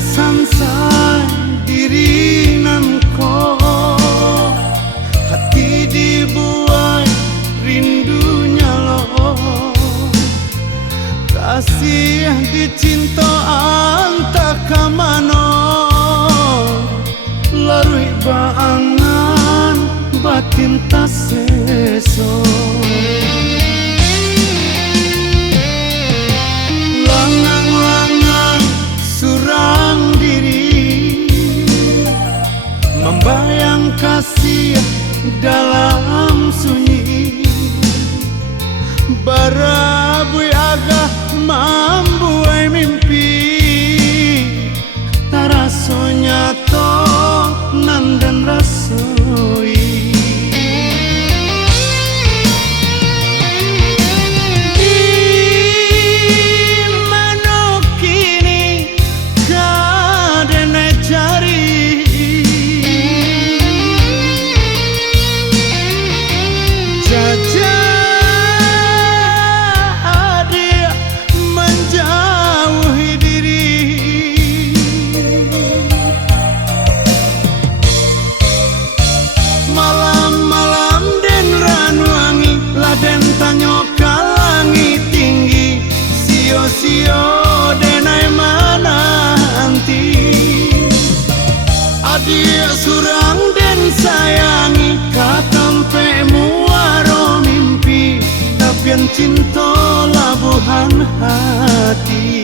sansai diri nan ko hati dibuai rindunya lo kasih dicinta anta kamano larui baangan batin taseso membayang kasih dalam sunyi barabui agak membuai mimpi tarasonya to nandan rasoi sio denai mana anti adia surang den sayangi katampe muaro mimpi tapian cinta labuhan hati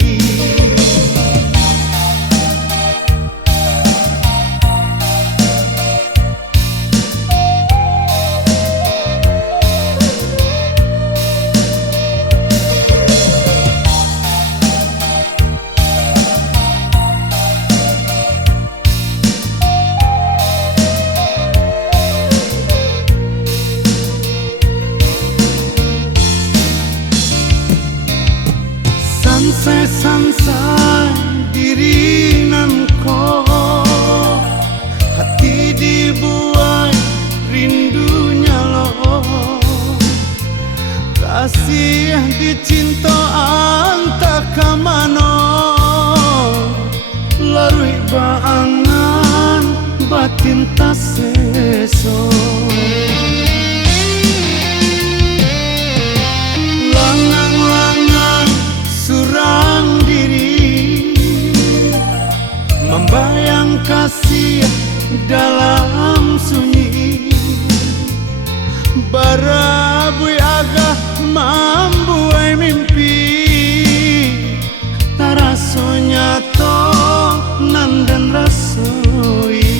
sansai diri nan ko hati dibuai rindunya lo kasih dicinta anta kamano larui baangan batin taseso membayang kasih dalam sunyi barabui agak membuai mimpi tarasonya to nandan rasoi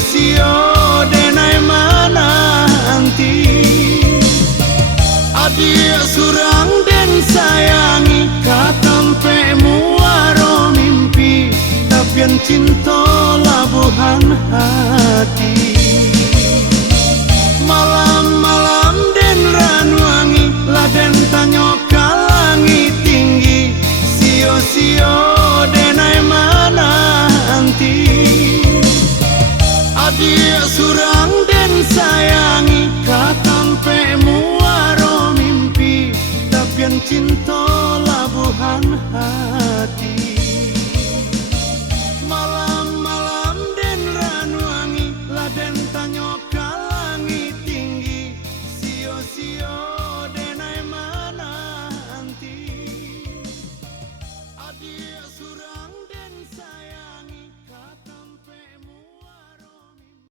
sio denai mana anti adia surang den sayangi katampe muaro mimpi tapian cinta labuhan hati malam-malam den ranuangi laden tanyo kalangi tinggi sio denai mana anti adia surang den sayangi katampe muaro mimpi tapian cinta labuhan hati malam-malam den ranuangi laden tanyo kalangi tinggi sio